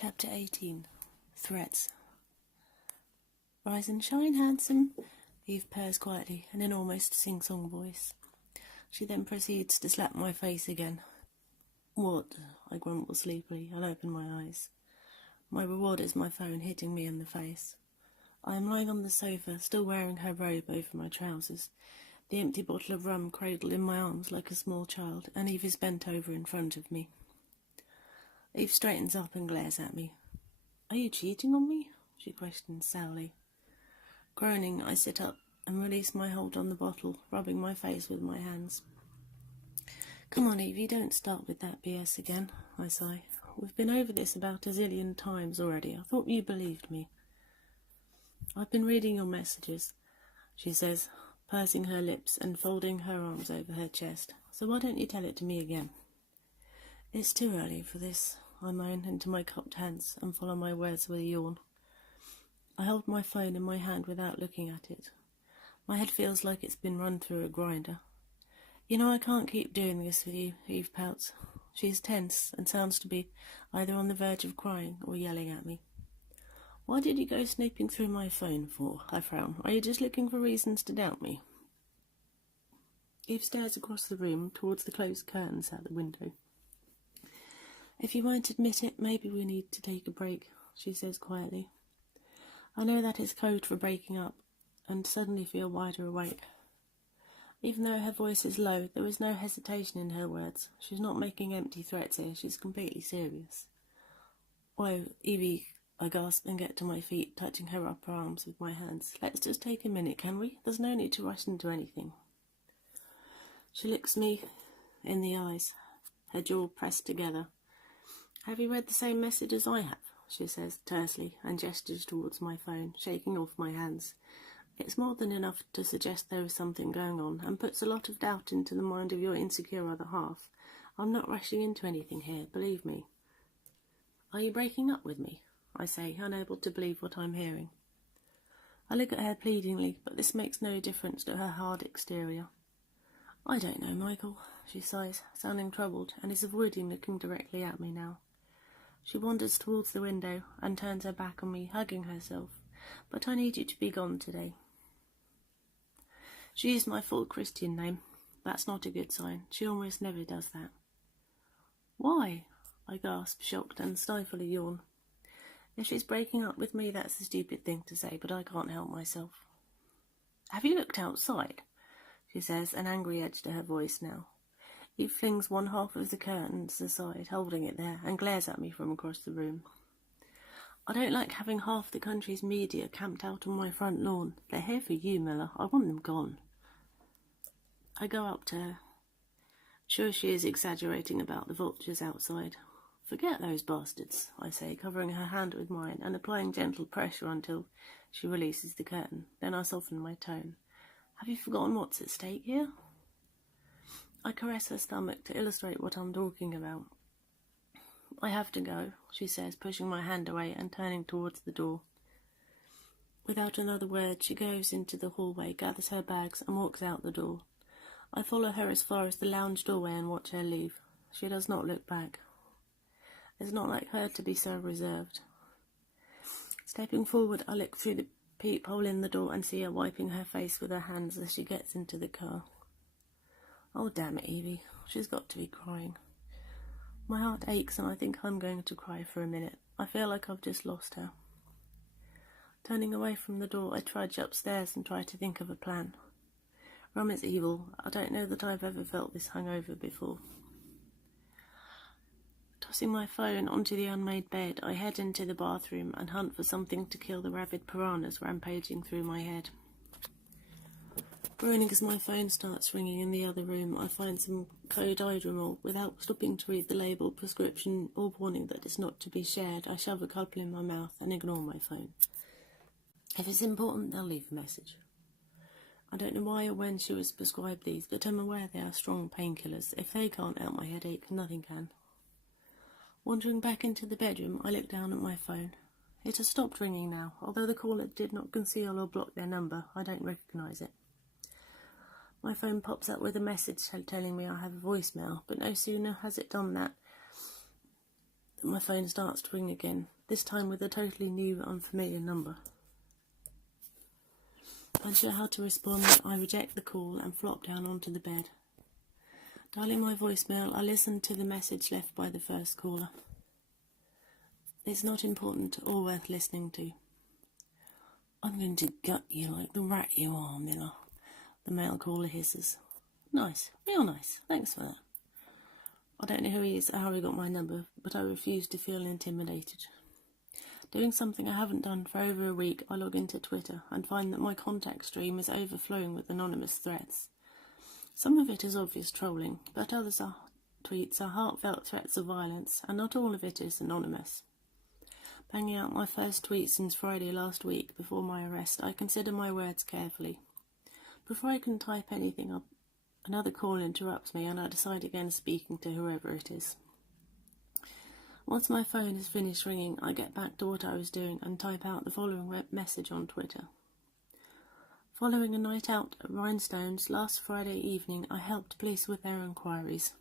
Chapter 18. Threats. "Rise and shine, handsome," Eve purrs quietly in an almost sing-song voice. She then proceeds to slap my face again. "What?" I grumble sleepily and open my eyes. My reward is my phone hitting me in the face. I am lying on the sofa, still wearing her robe over my trousers, the empty bottle of rum cradled in my arms like a small child, and Eve is bent over in front of me. Eve straightens up and glares at me. "Are you cheating on me?" she questions sourly. Groaning, I sit up and release my hold on the bottle, rubbing my face with my hands. "Come on, Evie, don't start with that BS again," I sigh. "We've been over this about a zillion times already. I thought you believed me." "I've been reading your messages," she says, pursing her lips and folding her arms over her chest. "So why don't you tell it to me again?" "It's too early for this," I moan into my cupped hands and follow my words with a yawn. I hold my phone in my hand without looking at it. My head feels like it's been run through a grinder. "You know I can't keep doing this with you," Eve pouts. She is tense and sounds to be either on the verge of crying or yelling at me. "Why did you go snooping through my phone for?" I frown. "Are you just looking for reasons to doubt me?" Eve stares across the room towards the closed curtains out the window. "If you won't admit it, maybe we need to take a break," she says quietly. I know that is code for breaking up, and suddenly feel wider awake. Even though her voice is low, there is no hesitation in her words. She's not making empty threats here, she's completely serious. "Whoa, Evie," I gasp and get to my feet, touching her upper arms with my hands. "Let's just take a minute, can we? There's no need to rush into anything." She looks me in the eyes, her jaw pressed together. "Have you read the same message as I have?" she says tersely, and gestures towards my phone, shaking off my hands. It's more than enough to suggest there is something going on, and puts a lot of doubt into the mind of your insecure other half. I'm not rushing into anything here, believe me. "Are you breaking up with me?" I say, unable to believe what I'm hearing. I look at her pleadingly, but this makes no difference to her hard exterior. "I don't know, Michael," she sighs, sounding troubled, and is avoiding looking directly at me now. She wanders towards the window and turns her back on me, hugging herself. "But I need you to be gone today." She used my full Christian name. That's not a good sign. She almost never does that. "Why?" I gasp, shocked, and stifle a yawn. If she's breaking up with me, that's a stupid thing to say, but I can't help myself. "Have you looked outside?" she says, an angry edge to her voice now. Eve flings one half of the curtains aside, holding it there, and glares at me from across the room. "I don't like having half the country's media camped out on my front lawn. They're here for you, Miller. I want them gone." I go up to her. Sure, she is exaggerating about the vultures outside. "Forget those bastards," I say, covering her hand with mine and applying gentle pressure until she releases the curtain. Then I soften my tone. "Have you forgotten what's at stake here?" I caress her stomach to illustrate what I'm talking about. "I have to go," she says, pushing my hand away and turning towards the door. Without another word, she goes into the hallway, gathers her bags, and walks out the door. I follow her as far as the lounge doorway and watch her leave. She does not look back. It's not like her to be so reserved. Stepping forward, I look through the peephole in the door and see her wiping her face with her hands as she gets into the car. Oh, damn it, Evie. She's got to be crying. My heart aches and I think I'm going to cry for a minute. I feel like I've just lost her. Turning away from the door, I trudge upstairs and try to think of a plan. Rum is evil. I don't know that I've ever felt this hungover before. Tossing my phone onto the unmade bed, I head into the bathroom and hunt for something to kill the rabid piranhas rampaging through my head. Groaning as my phone starts ringing in the other room, I find some codidromol. Without stopping to read the label, prescription, or warning that it's not to be shared, I shove a couple in my mouth and ignore my phone. If it's important, they'll leave a message. I don't know why or when she was prescribed these, but I'm aware they are strong painkillers. If they can't help my headache, nothing can. Wandering back into the bedroom, I look down at my phone. It has stopped ringing now. Although the caller did not conceal or block their number, I don't recognise it. My phone pops up with a message telling me I have a voicemail, but no sooner has it done that that my phone starts to ring again, this time with a totally new, unfamiliar number. Unsure how to respond, I reject the call and flop down onto the bed. Dialing my voicemail, I listen to the message left by the first caller. It's not important or worth listening to. I'm going to gut you like the rat you are, Miller, the male caller hisses. Nice, real nice, thanks for that. I don't know who he is or how he got my number, but I refuse to feel intimidated. Doing something I haven't done for over a week, I log into Twitter and find that my contact stream is overflowing with anonymous threats. Some of it is obvious trolling, but others are tweets are heartfelt threats of violence, and not all of it is anonymous. Banging out my first tweet since Friday last week before my arrest, I consider my words carefully. Before I can type anything up, another call interrupts me and I decide against speaking to whoever it is. Once my phone is finished ringing, I get back to what I was doing and type out the following message on Twitter. Following a night out at Rhinestones last Friday evening, I helped police with their inquiries.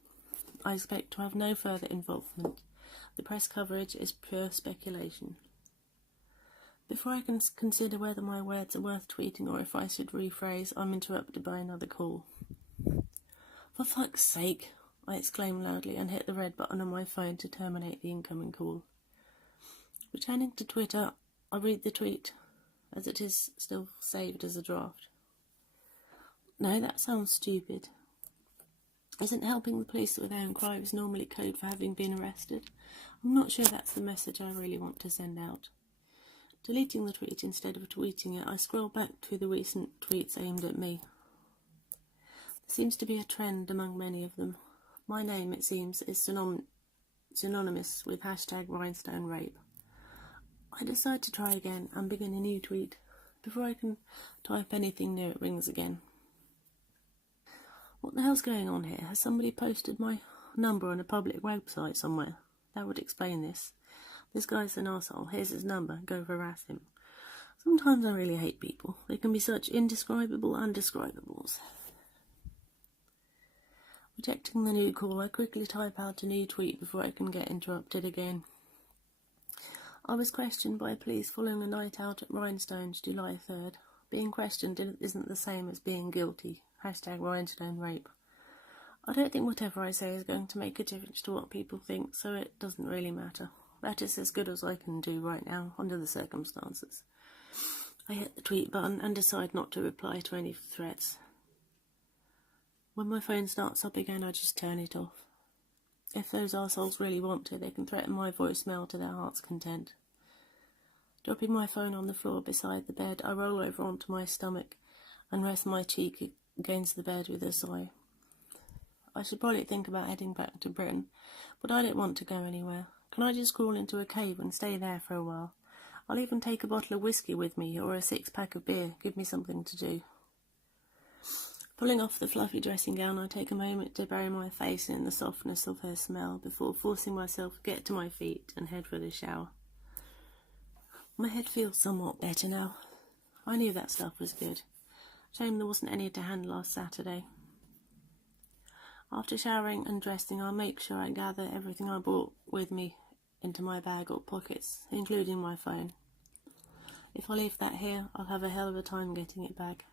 I expect to have no further involvement. The press coverage is pure speculation. Before I can consider whether my words are worth tweeting or if I should rephrase, I'm interrupted by another call. For fuck's sake, I exclaim loudly and hit the red button on my phone to terminate the incoming call. Returning to Twitter, I read the tweet, as it is still saved as a draft. No, that sounds stupid. Isn't helping the police with their inquiries normally code for having been arrested? I'm not sure that's the message I really want to send out. Deleting the tweet instead of tweeting it, I scroll back through the recent tweets aimed at me. There seems to be a trend among many of them. My name, it seems, is synonymous with #RhinestoneRape. I decide to try again and begin a new tweet. Before I can type anything new, it rings again. What the hell's going on here? Has somebody posted my number on a public website somewhere? That would explain this. This guy's an arsehole. Here's his number. Go harass him. Sometimes I really hate people. They can be such indescribable undescribables. Rejecting the new call, I quickly type out a new tweet before I can get interrupted again. I was questioned by police following a night out at Rhinestones July 3rd. Being questioned isn't the same as being guilty. #RhinestoneRape. I don't think whatever I say is going to make a difference to what people think, so it doesn't really matter. That is as good as I can do right now, under the circumstances. I hit the tweet button and decide not to reply to any threats. When my phone starts up again, I just turn it off. If those arseholes really want to, they can threaten my voicemail to their heart's content. Dropping my phone on the floor beside the bed, I roll over onto my stomach and rest my cheek against the bed with a sigh. I should probably think about heading back to Britain, but I don't want to go anywhere. Can I just crawl into a cave and stay there for a while? I'll even take a bottle of whiskey with me or a 6-pack of beer. Give me something to do. Pulling off the fluffy dressing gown, I take a moment to bury my face in the softness of her smell before forcing myself to get to my feet and head for the shower. My head feels somewhat better now. I knew that stuff was good. Shame there wasn't any to hand last Saturday. After showering and dressing, I'll make sure I gather everything I brought with me into my bag or pockets, including my phone. If I leave that here, I'll have a hell of a time getting it back.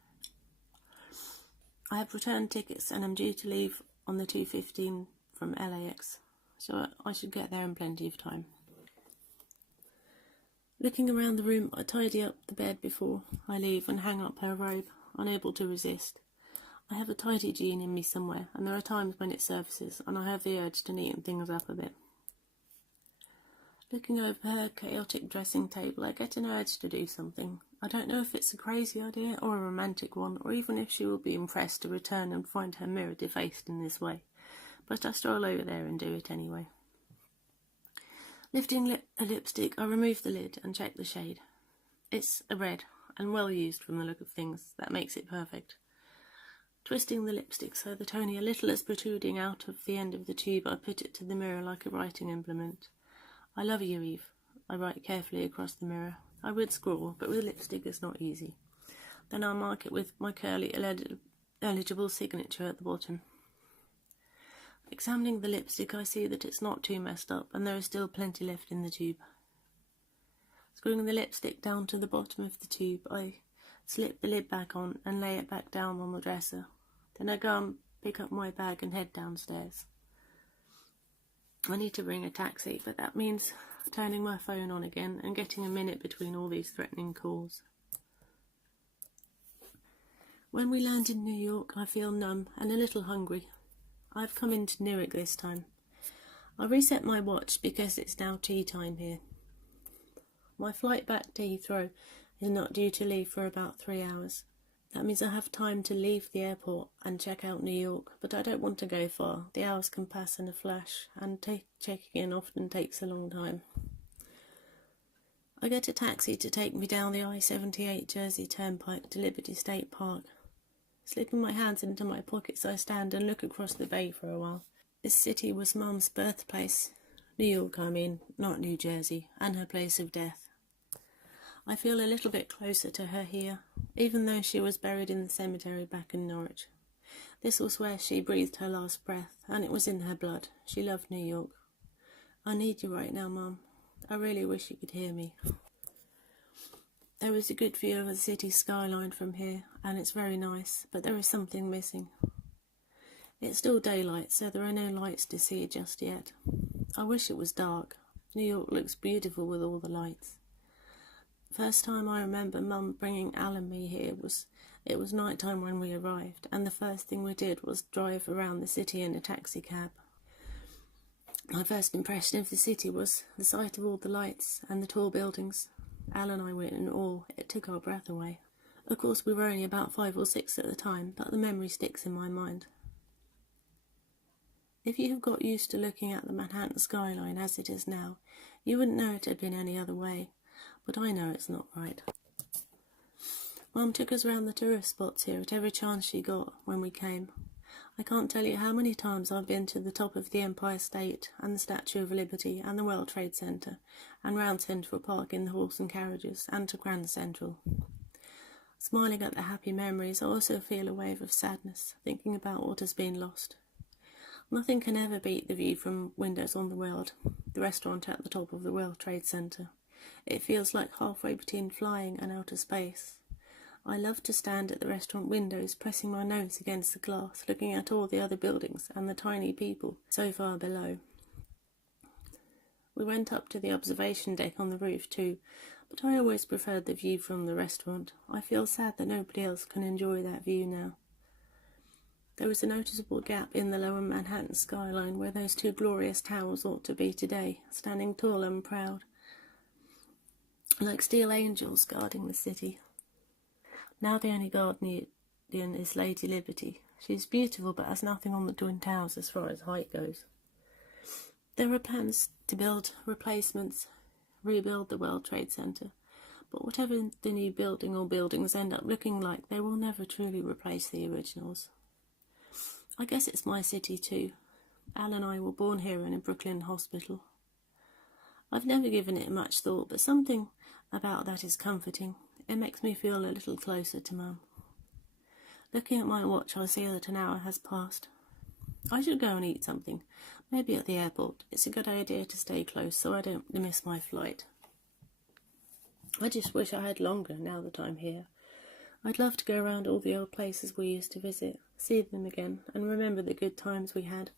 I have returned tickets and am due to leave on the 2:15 from LAX, so I should get there in plenty of time. Looking around the room, I tidy up the bed before I leave and hang up her robe, unable to resist. I have a tidy gene in me somewhere, and there are times when it surfaces, and I have the urge to neaten things up a bit. Looking over her chaotic dressing table, I get an urge to do something. I don't know if it's a crazy idea or a romantic one, or even if she will be impressed to return and find her mirror defaced in this way, but I stroll over there and do it anyway. Lifting a lipstick, I remove the lid and check the shade. It's a red, and well used from the look of things. That makes it perfect. Twisting the lipstick so that only a little is protruding out of the end of the tube, I put it to the mirror like a writing implement. I love you, Eve. I write carefully across the mirror. I would scrawl, but with lipstick it's not easy. Then I'll mark it with my curly, illegible signature at the bottom. Examining the lipstick, I see that it's not too messed up and there is still plenty left in the tube. Screwing the lipstick down to the bottom of the tube, I slip the lid back on and lay it back down on the dresser. Then I go and pick up my bag and head downstairs. I need to ring a taxi, but that means turning my phone on again and getting a minute between all these threatening calls. When we land in New York, I feel numb and a little hungry. I've come into Newark this time. I reset my watch because it's now tea time here. My flight back to Heathrow is not due to leave for about 3 hours. That means I have time to leave the airport and check out New York, but I don't want to go far. The hours can pass in a flash, and checking in often takes a long time. I get a taxi to take me down the I-78 Jersey Turnpike to Liberty State Park. Slipping my hands into my pockets, I stand and look across the bay for a while. This city was Mum's birthplace. New York, I mean, not New Jersey, and her place of death. I feel a little bit closer to her here, even though she was buried in the cemetery back in Norwich. This was where she breathed her last breath, and it was in her blood. She loved New York. I need you right now, Mum. I really wish you could hear me. There is a good view of the city skyline from here, and it's very nice, but there is something missing. It's still daylight, so there are no lights to see just yet. I wish it was dark. New York looks beautiful with all the lights. First time I remember Mum bringing Al and me here it was night time when we arrived, and the first thing we did was drive around the city in a taxi cab. My first impression of the city was the sight of all the lights and the tall buildings. Al and I were in awe. It took our breath away. Of course, we were only about 5 or 6 at the time, but the memory sticks in my mind. If you have got used to looking at the Manhattan skyline as it is now, you wouldn't know it had been any other way. But I know it's not right. Mum took us round the tourist spots here at every chance she got when we came. I can't tell you how many times I've been to the top of the Empire State and the Statue of Liberty and the World Trade Center and round Central Park in the horse and carriages and to Grand Central. Smiling at the happy memories, I also feel a wave of sadness, thinking about what has been lost. Nothing can ever beat the view from windows on the World, the restaurant at the top of the World Trade Center. It feels like halfway between flying and outer space. I love to stand at the restaurant windows, pressing my nose against the glass, looking at all the other buildings and the tiny people so far below. We went up to the observation deck on the roof too, but I always preferred the view from the restaurant. I feel sad that nobody else can enjoy that view now. There is a noticeable gap in the lower Manhattan skyline where those 2 glorious towers ought to be today, standing tall and proud, like steel angels guarding the city. Now the only guardian is Lady Liberty. She is beautiful but has nothing on the Twin Towers as far as height goes. There are plans to build replacements, rebuild the World Trade Center, but whatever the new building or buildings end up looking like, they will never truly replace the originals. I guess it's my city too. Al and I were born here in a Brooklyn hospital. I've never given it much thought, but something about that is comforting. It makes me feel a little closer to Mum. Looking at my watch, I see that an hour has passed. I should go and eat something, maybe at the airport. It's a good idea to stay close so I don't miss my flight. I just wish I had longer now that I'm here. I'd love to go around all the old places we used to visit, see them again, and remember the good times we had.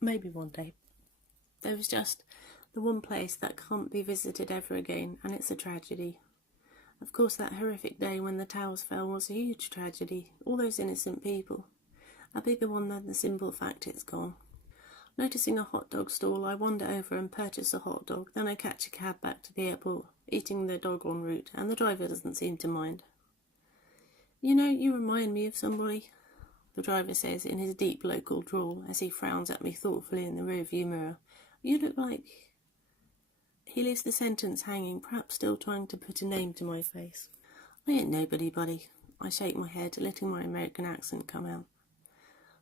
Maybe one day. There was just the one place that can't be visited ever again, and it's a tragedy. Of course, that horrific day when the towers fell was a huge tragedy. All those innocent people. A bigger one than the simple fact it's gone. Noticing a hot dog stall, I wander over and purchase a hot dog. Then I catch a cab back to the airport, eating the dog en route, and the driver doesn't seem to mind. You know, you remind me of somebody, the driver says in his deep local drawl as he frowns at me thoughtfully in the rearview mirror. You look like... He leaves the sentence hanging, perhaps still trying to put a name to my face. I ain't nobody, buddy. I shake my head, letting my American accent come out.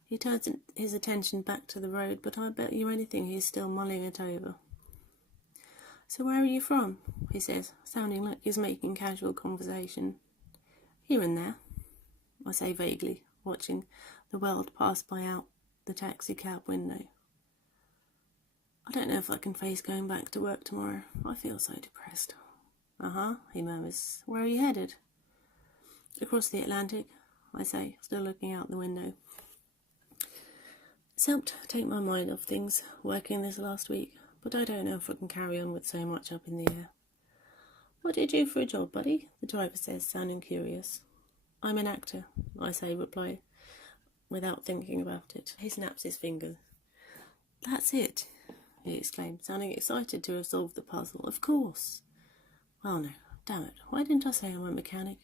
He turns his attention back to the road, but I bet you anything he's still mulling it over. So where are you from? He says, sounding like he's making casual conversation. Here and there, I say vaguely, watching the world pass by out the taxi cab window. I don't know if I can face going back to work tomorrow. I feel so depressed. Uh-huh, he murmurs. Where are you headed? Across the Atlantic, I say, still looking out the window. It's helped take my mind off things working this last week, but I don't know if I can carry on with so much up in the air. What do you do for a job, buddy? The driver says, sounding curious. I'm an actor, I say, reply, without thinking about it. He snaps his fingers. That's it, he exclaimed, sounding excited to have solved the puzzle. Of course. Well, no, damn it, why didn't I say I'm a mechanic?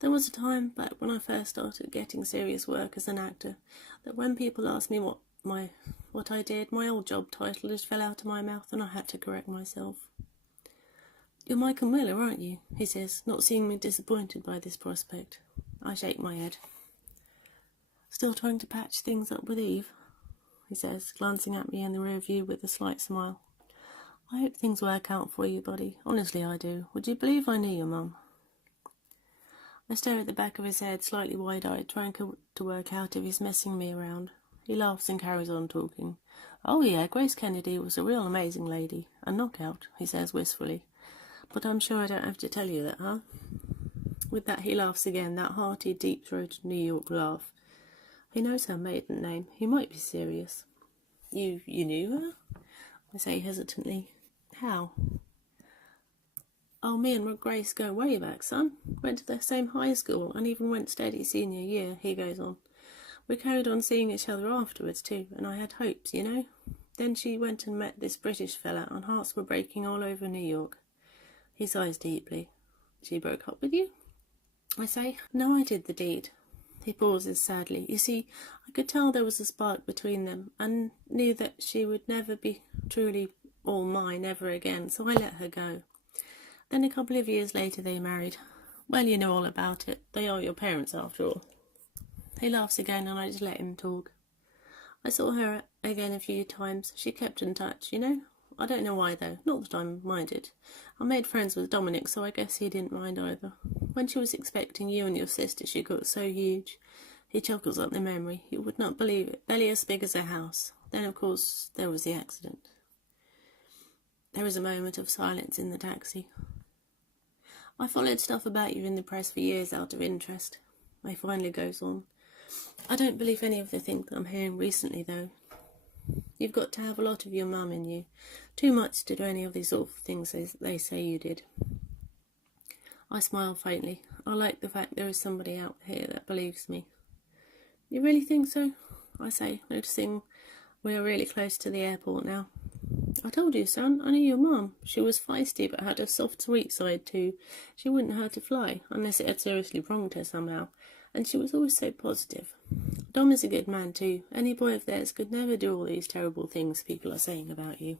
There was a time, back when I first started getting serious work as an actor, that when people asked me what I did, my old job title just fell out of my mouth and I had to correct myself. You're Michael Miller, aren't you? He says, not seeming disappointed by this prospect. I shake my head. Still trying to patch things up with Eve? He says, glancing at me in the rear view with a slight smile. I hope things work out for you, buddy. Honestly, I do. Would you believe I knew your mum? I stare at the back of his head, slightly wide-eyed, trying to work out if he's messing me around. He laughs and carries on talking. Oh yeah, Grace Kennedy was a real amazing lady. A knockout, he says wistfully. But I'm sure I don't have to tell you that, huh? With that he laughs again, that hearty, deep-throated New York laugh. He knows her maiden name. He might be serious. You knew her? I say hesitantly. How? Oh, me and Grace go way back, son. Went to the same high school and even went steady senior year, he goes on. We carried on seeing each other afterwards too, and I had hopes, you know. Then she went and met this British fella and hearts were breaking all over New York. He sighs deeply. She broke up with you? I say, no, I did the deed. He pauses sadly. You see, I could tell there was a spark between them and knew that she would never be truly all mine ever again, so I let her go. Then a couple of years later they married. Well, you know all about it. They are your parents after all. He laughs again and I just let him talk. I saw her again a few times. She kept in touch, you know. I don't know why though, not that I minded. I made friends with Dominic, so I guess he didn't mind either. When she was expecting you and your sister, she got so huge. He chuckles at the memory. You would not believe it. Belly as big as a house. Then, of course, there was the accident. There is a moment of silence in the taxi. I followed stuff about you in the press for years out of interest. He finally goes on. I don't believe any of the things I'm hearing recently, though. You've got to have a lot of your mum in you. Too much to do any of these awful things they say you did. I smile faintly. I like the fact there is somebody out here that believes me. You really think so? I say, noticing we are really close to the airport now. I told you, son, I knew your mum. She was feisty but had a soft, sweet side too. She wouldn't hurt a fly, unless it had seriously wronged her somehow. And she was always so positive. Dom is a good man too. Any boy of theirs could never do all these terrible things people are saying about you.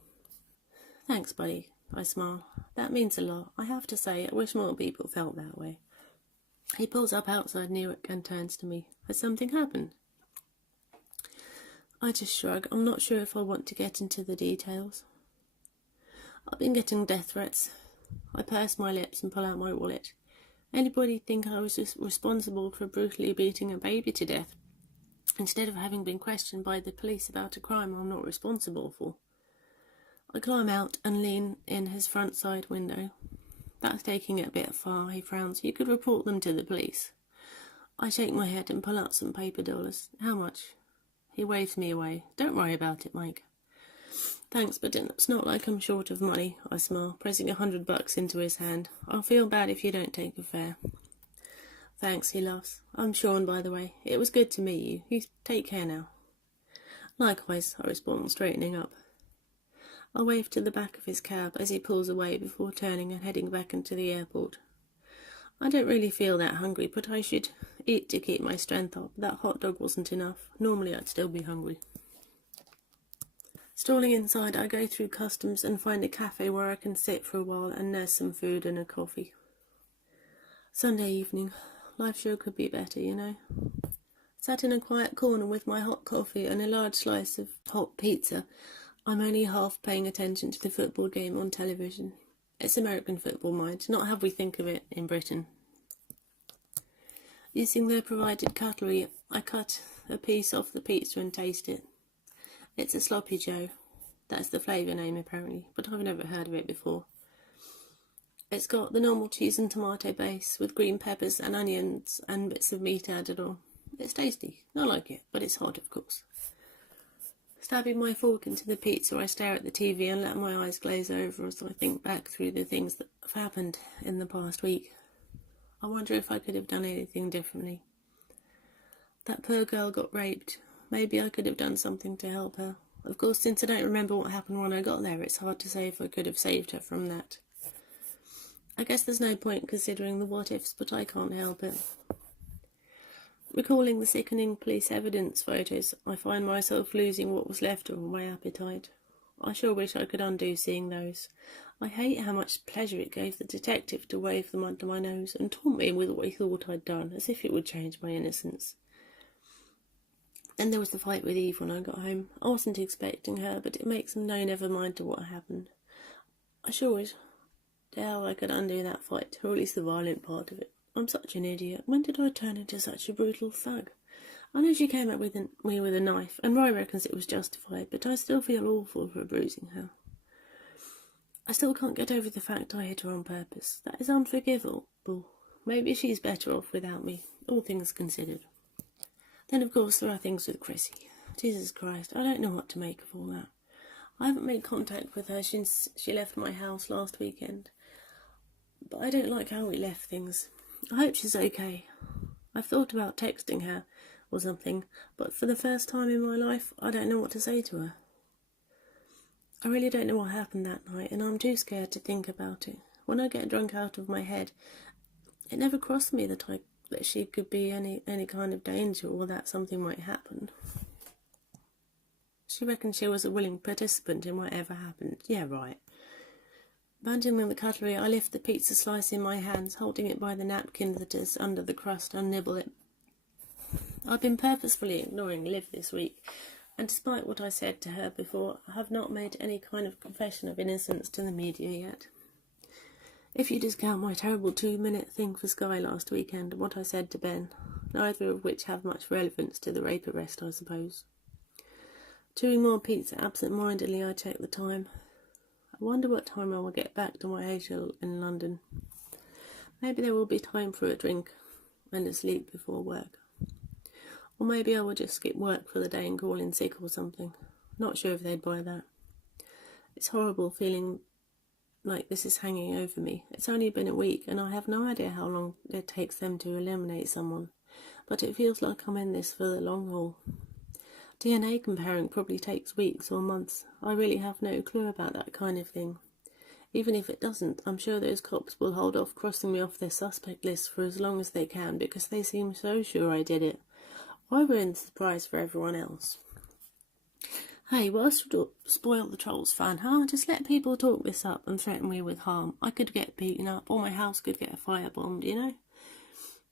Thanks, buddy. I smile. That means a lot. I have to say, I wish more people felt that way. He pulls up outside Newark and turns to me. Has something happened? I just shrug. I'm not sure if I want to get into the details. I've been getting death threats. I purse my lips and pull out my wallet. Anybody think I was just responsible for brutally beating a baby to death, instead of having been questioned by the police about a crime I'm not responsible for? I climb out and lean in his front side window. That's taking it a bit far, he frowns. You could report them to the police. I shake my head and pull out some paper dollars. How much? He waves me away. Don't worry about it, Mike. Thanks, but it's not like I'm short of money, I smile, pressing $100 into his hand. I'll feel bad if you don't take a fare. Thanks, he laughs. I'm Sean, by the way. It was good to meet you. You take care now. Likewise, I respond, straightening up. I wave to the back of his cab as he pulls away before turning and heading back into the airport. I don't really feel that hungry, but I should eat to keep my strength up. That hot dog wasn't enough. Normally I'd still be hungry. Strolling inside, I go through customs and find a cafe where I can sit for a while and nurse some food and a coffee. Sunday evening. Life sure could be better, you know. Sat in a quiet corner with my hot coffee and a large slice of hot pizza. I'm only half paying attention to the football game on television. It's American football, mind, not how we think of it in Britain. Using their provided cutlery, I cut a piece off the pizza and taste it. It's a sloppy Joe. That's the flavour name apparently, but I've never heard of it before. It's got the normal cheese and tomato base with green peppers and onions and bits of meat added on. It's tasty. I like it, but it's hot, of course. Stabbing my fork into the pizza, I stare at the TV and let my eyes glaze over as I think back through the things that have happened in the past week. I wonder if I could have done anything differently. That poor girl got raped. Maybe I could have done something to help her. Of course, since I don't remember what happened when I got there, it's hard to say if I could have saved her from that. I guess there's no point considering the what-ifs, but I can't help it. Recalling the sickening police evidence photos, I find myself losing what was left of my appetite. I sure wish I could undo seeing those. I hate how much pleasure it gave the detective to wave them under my nose and taunt me with what he thought I'd done, as if it would change my innocence. Then there was the fight with Eve when I got home. I wasn't expecting her, but it makes them know never mind to what happened. I sure wish how I could undo that fight, or at least the violent part of it. I'm such an idiot. When did I turn into such a brutal thug? I know she came up with me with a knife, and Roy reckons it was justified, but I still feel awful for bruising her. I still can't get over the fact I hit her on purpose. That is unforgivable. Maybe she's better off without me, all things considered. Then, of course, there are things with Chrissy. Jesus Christ, I don't know what to make of all that. I haven't made contact with her since she left my house last weekend, but I don't like how we left things. I hope she's okay. I've thought about texting her or something, but for the first time in my life, I don't know what to say to her. I really don't know what happened that night, and I'm too scared to think about it. When I get drunk out of my head, it never crossed me that she could be any kind of danger or that something might happen. She reckoned she was a willing participant in whatever happened. Yeah, right. Abandoning the cutlery, I lift the pizza slice in my hands, holding it by the napkin that is under the crust, and nibble it. I've been purposefully ignoring Liv this week, and despite what I said to her before, I have not made any kind of confession of innocence to the media yet. If you discount my terrible 2-minute thing for Sky last weekend and what I said to Ben, neither of which have much relevance to the rape arrest, I suppose. Chewing more pizza absent-mindedly, I check the time. I wonder what time I will get back to my hotel in London. Maybe there will be time for a drink and a sleep before work. Or maybe I will just skip work for the day and call in sick or something. Not sure if they'd buy that. It's horrible feeling like this is hanging over me. It's only been a week and I have no idea how long it takes them to eliminate someone. But it feels like I'm in this for the long haul. DNA comparing probably takes weeks or months. I really have no clue about that kind of thing. Even if it doesn't, I'm sure those cops will hold off crossing me off their suspect list for as long as they can because they seem so sure I did it. Why ruin the surprise for everyone else? Hey, what's spoil the trolls fun, huh? Just let people talk this up and threaten me with harm. I could get beaten up or my house could get firebombed, you know?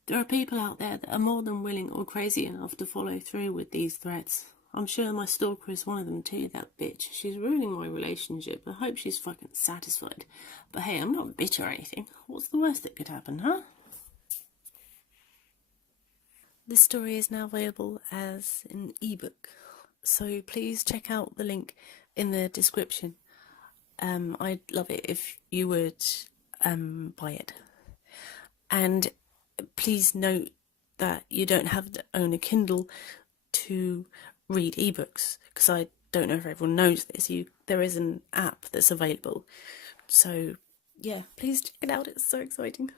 There are people out there that are more than willing or crazy enough to follow through with these threats. I'm sure my stalker is one of them too, that bitch. She's ruining my relationship. I hope she's fucking satisfied. But hey, I'm not bitter or anything. What's the worst that could happen, huh? This story is now available as an ebook, so please check out the link in the description. I'd love it if you would buy it. And please note that you don't have to own a Kindle to read ebooks, because I don't know if everyone knows this. There is an app that's available. So yeah, please check it out. It's so exciting.